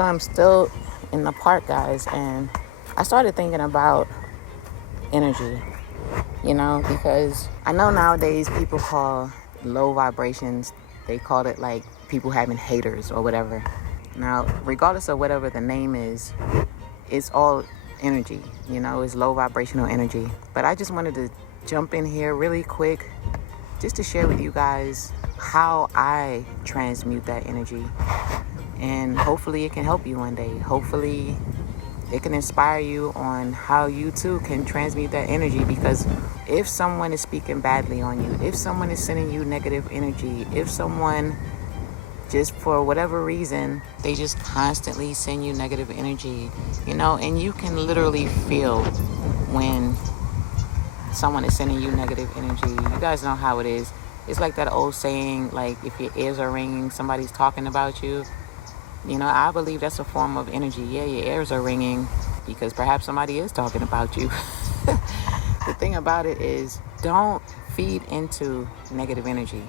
So I'm still in the park, guys, and I started thinking about energy, because I know nowadays people call low vibrations, they call it like people having haters or whatever. Now, regardless of whatever the name is, it's all energy, it's low vibrational energy. But I just wanted to jump in here really quick just to share with you guys how I transmute that energy. And hopefully it can help you one day. Hopefully it can inspire you on how you too can transmute that energy. Because if someone is speaking badly on you, if someone is sending you negative energy, if someone just for whatever reason, they just constantly send you negative energy, and you can literally feel when someone is sending you negative energy. You guys know how it is. It's like that old saying, like, if your ears are ringing, somebody's talking about you. I believe that's a form of energy. Yeah, your ears are ringing because perhaps somebody is talking about you. The thing about it is, don't feed into negative energy.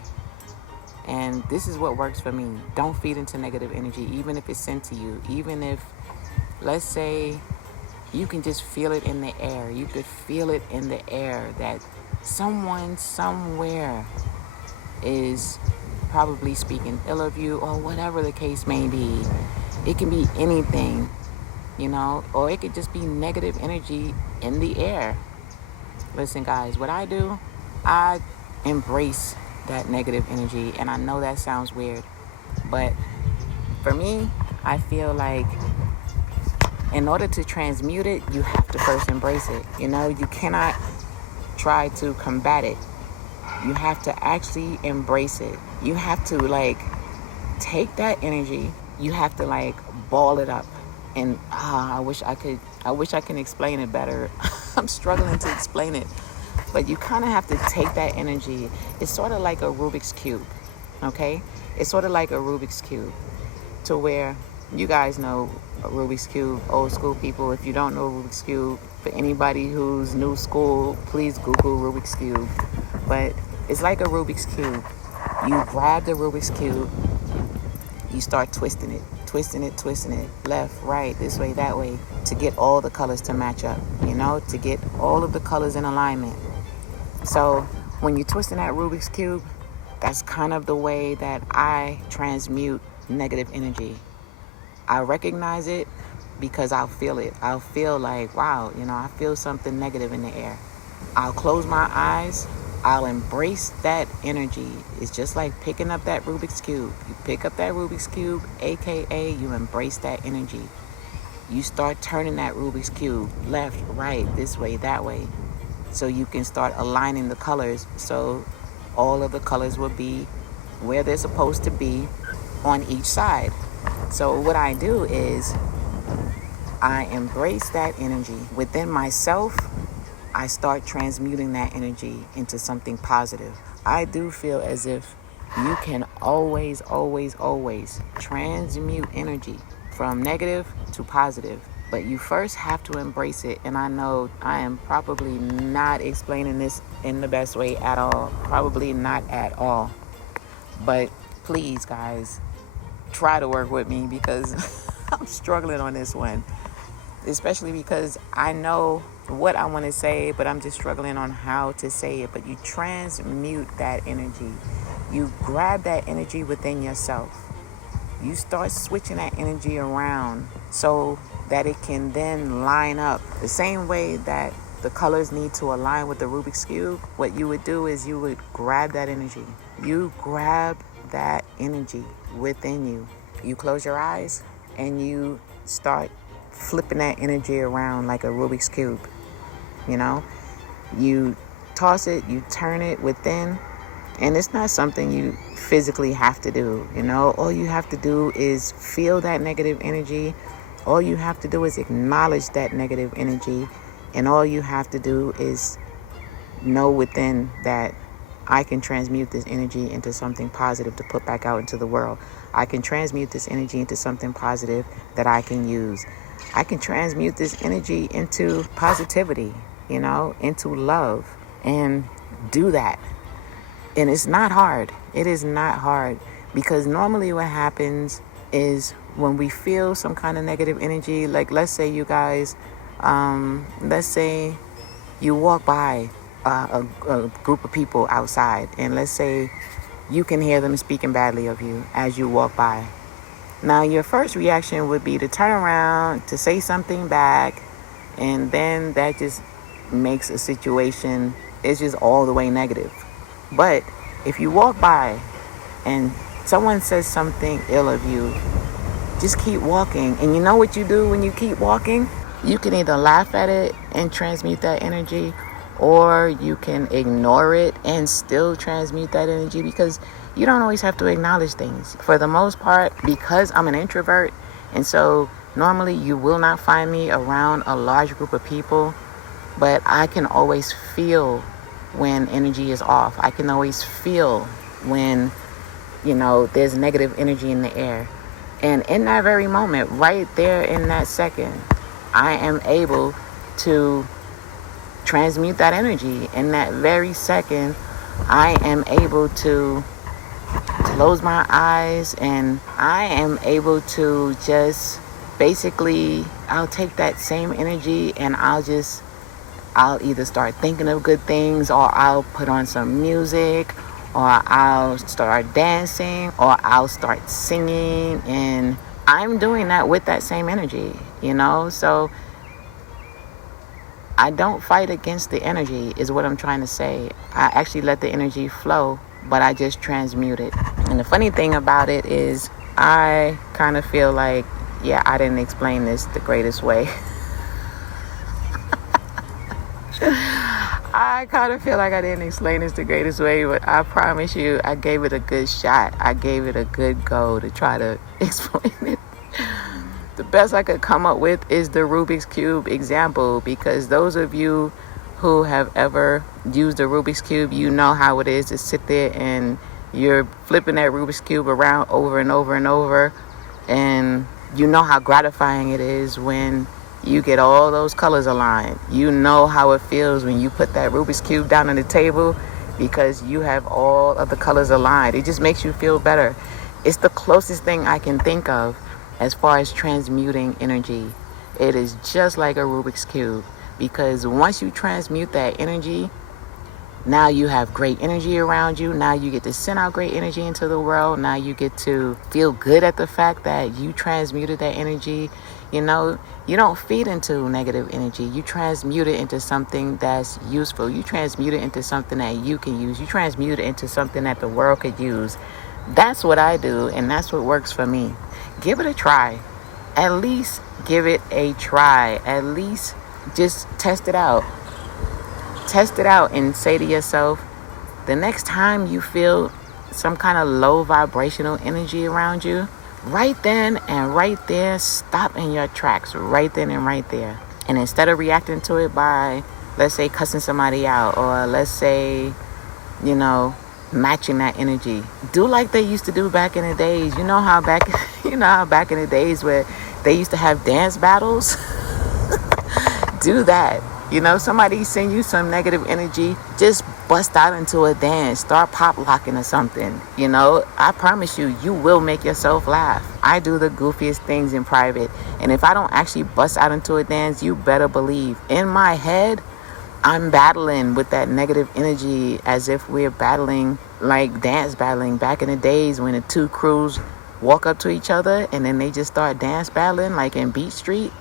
And this is what works for me. Don't feed into negative energy, even if it's sent to you. Even if, let's say, you can just feel it in the air. You could feel it in the air that someone somewhere is probably speaking ill of you, or whatever the case may be. It can be anything, or it could just be negative energy in the air. Listen, guys, what I do, I embrace that negative energy. And I know that sounds weird, but for me, I feel like in order to transmute it, you have to first embrace it. You cannot try to combat it. You have to actually embrace it. You have to take that energy. You have to ball it up. And I wish I can explain it better. I'm struggling to explain it. But you kind of have to take that energy. It's sort of like a Rubik's Cube, okay? It's sort of like a Rubik's Cube, to where you guys know a Rubik's Cube, old school people. If you don't know Rubik's Cube, for anybody who's new school, please Google Rubik's Cube. But it's like a Rubik's Cube. You grab the Rubik's Cube, you start twisting it, left, right, this way, that way, to get all the colors to match up, to get all of the colors in alignment. So when you're twisting that Rubik's Cube, that's kind of the way that I transmute negative energy. I recognize it because I'll feel it. I'll feel like, wow, I feel something negative in the air. I'll close my eyes. I'll embrace that energy. It's just like picking up that Rubik's Cube. You pick up that Rubik's Cube, aka you embrace that energy. You start turning that Rubik's Cube left, right, this way, that way, so you can start aligning the colors so all of the colors will be where they're supposed to be on each side. So what I do is I embrace that energy within myself. I start transmuting that energy into something positive. I do feel as if you can always, always, always transmute energy from negative to positive. But you first have to embrace it. And I know I am probably not explaining this in the best way at all. Probably not at all. But please, guys, try to work with me because I'm struggling on this one. Especially because I know what I want to say, but I'm just struggling on how to say it. But you transmute that energy. You grab that energy within yourself. You start switching that energy around so that it can then line up. The same way that the colors need to align with the Rubik's Cube, what you would do is you would grab that energy. You grab that energy within you. You close your eyes and you start flipping that energy around like a Rubik's Cube. You toss it, you turn it within, and it's not something you physically have to do. All you have to do is feel that negative energy. All you have to do is acknowledge that negative energy, and all you have to do is know within that I can transmute this energy into something positive to put back out into the world. I can transmute this energy into something positive that I can use. I can transmute this energy into positivity, into love, and do that. And it's not hard. It is not hard, because normally what happens is when we feel some kind of negative energy, like let's say you guys, let's say you walk by a group of people outside, and let's say you can hear them speaking badly of you as you walk by. Now, your first reaction would be to turn around, to say something back, and then that just makes a situation, it's just all the way negative. But if you walk by and someone says something ill of you, just keep walking. And you know what you do when you keep walking? You can either laugh at it and transmute that energy, or you can ignore it and still transmute that energy, because you don't always have to acknowledge things. For the most part, because I'm an introvert, and so normally you will not find me around a large group of people, but I can always feel when energy is off. I can always feel when, there's negative energy in the air. And in that very moment, right there in that second, I am able to transmute that energy. In that very second, I am able to close my eyes, and I am able to just basically, I'll take that same energy and I'll either start thinking of good things, or I'll put on some music, or I'll start dancing, or I'll start singing. And I'm doing that with that same energy, so I don't fight against the energy, is what I'm trying to say. I actually let the energy flow, but I just transmute it. And the funny thing about it is, I kind of feel like, I didn't explain this the greatest way. I kind of feel like I didn't explain this the greatest way, but I promise you, I gave it a good shot. I gave it a good go to try to explain it. The best I could come up with is the Rubik's Cube example, because those of you who have ever used a Rubik's Cube, you know how it is to sit there and you're flipping that Rubik's Cube around over and over and over, and you know how gratifying it is when you get all those colors aligned. You know how it feels when you put that Rubik's Cube down on the table, because you have all of the colors aligned. It just makes you feel better. It's the closest thing I can think of as far as transmuting energy. It is just like a Rubik's Cube, because once you transmute that energy, now you have great energy around you. Now you get to send out great energy into the world. Now you get to feel good at the fact that you transmuted that energy. You don't feed into negative energy. You transmute it into something that's useful. You transmute it into something that you can use. You transmute it into something that the world could use. That's what I do, and that's what works for me. Give it a try. At least give it a try. At least just test it out. Test it out and say to yourself, the next time you feel some kind of low vibrational energy around you, right then and right there, stop in your tracks right then and right there. And instead of reacting to it by, let's say, cussing somebody out, or let's say, matching that energy, do like they used to do back in the days. You know how back in the days where they used to have dance battles? Do that. Somebody send you some negative energy, just bust out into a dance, start pop locking or something. I promise you, you will make yourself laugh. I do the goofiest things in private, and if I don't actually bust out into a dance, you better believe in my head, I'm battling with that negative energy as if we're battling, like dance battling back in the days when the two crews walk up to each other and then they just start dance battling like in Beat Street.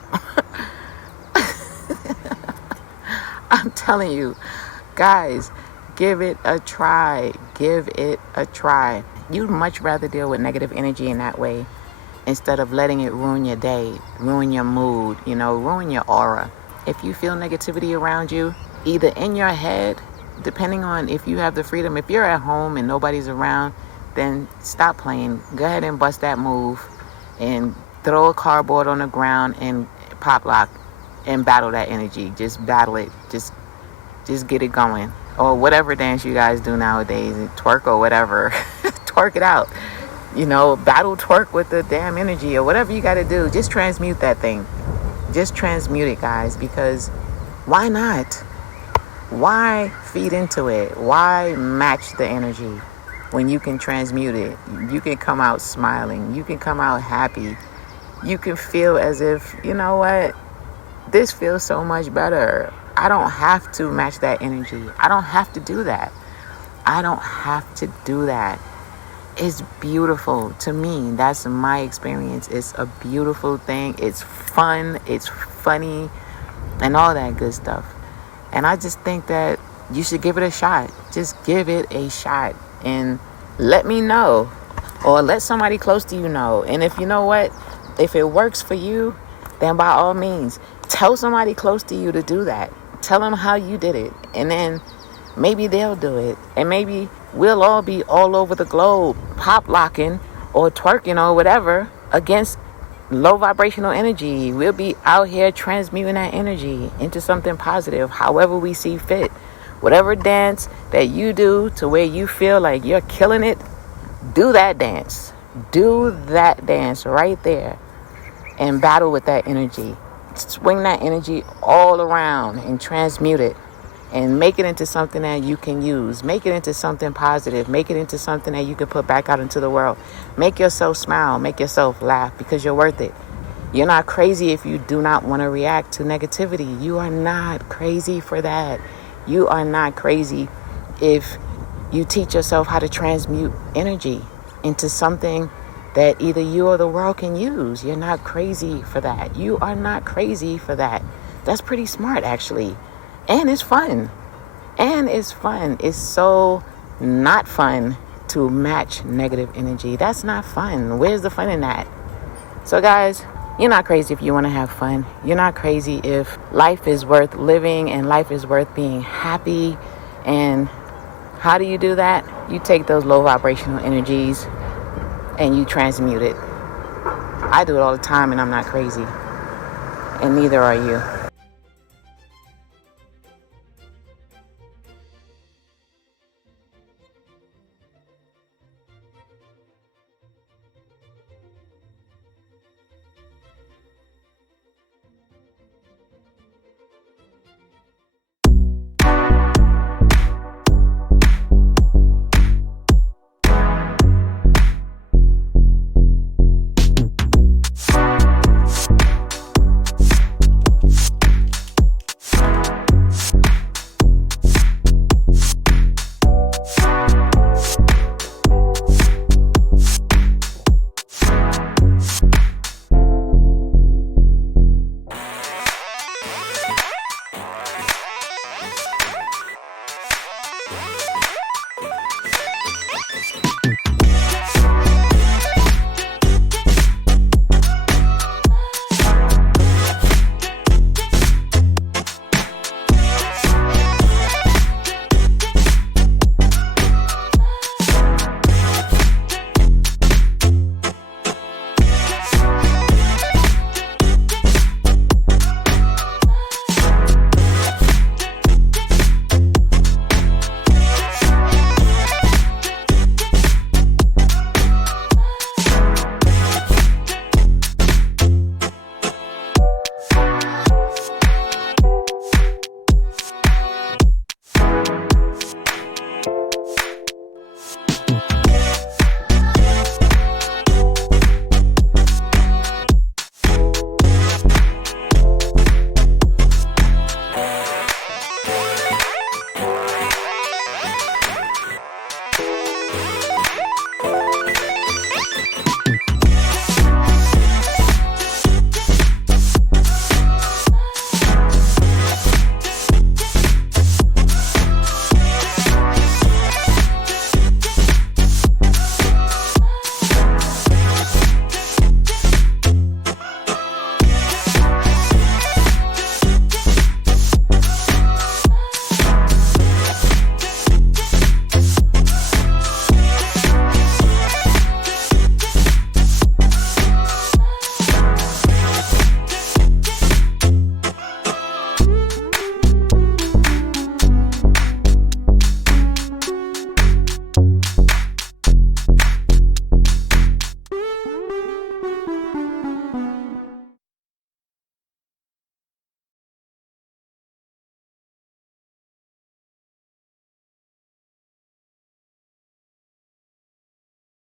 I'm telling you, guys, give it a try. Give it a try. You'd much rather deal with negative energy in that way instead of letting it ruin your day, ruin your mood, ruin your aura. If you feel negativity around you, either in your head, depending on if you have the freedom, if you're at home and nobody's around, then stop playing. Go ahead and bust that move and throw a cardboard on the ground and pop lock and battle that energy. Just battle it. Just get it going. Or whatever dance you guys do nowadays, twerk or whatever. Twerk it out. Battle twerk with the damn energy or whatever you got to do. Just transmute that thing. Just transmute it, guys, because why not? Why feed into it? Why match the energy? when you can transmute it. You can come out smiling. You can come out happy. You can feel as if, you know what, this feels so much better. I don't have to match that energy. I don't have to do that. I don't have to do that. It's beautiful to me. That's my experience. It's a beautiful thing. It's fun. It's funny and all that good stuff. And I just think that you should give it a shot. Just give it a shot and let me know, or let somebody close to you know. And if you know what, if it works for you, then by all means, tell somebody close to you to do that. Tell them how you did it. And then maybe they'll do it. And maybe we'll all be all over the globe pop locking or twerking or whatever against low vibrational energy. We'll be out here transmuting that energy into something positive, however we see fit. Whatever dance that you do to where you feel like you're killing it, do that dance. Do that dance right there and battle with that energy. Swing that energy all around and transmute it and make it into something that you can use. Make it into something positive. Make it into something that you can put back out into the world. Make yourself smile. Make yourself laugh, because you're worth it. You're not crazy if you do not want to react to negativity. You are not crazy for that. You are not crazy if you teach yourself how to transmute energy into something that either you or the world can use. You're not crazy for that. You are not crazy for that. That's pretty smart, actually. And it's fun. It's so not fun to match negative energy. That's not fun. Where's the fun in that? So guys, you're not crazy if you want to have fun. You're not crazy if life is worth living and life is worth being happy. And how do you do that? You take those low vibrational energies and you transmute it. I do it all the time, and I'm not crazy. And neither are you.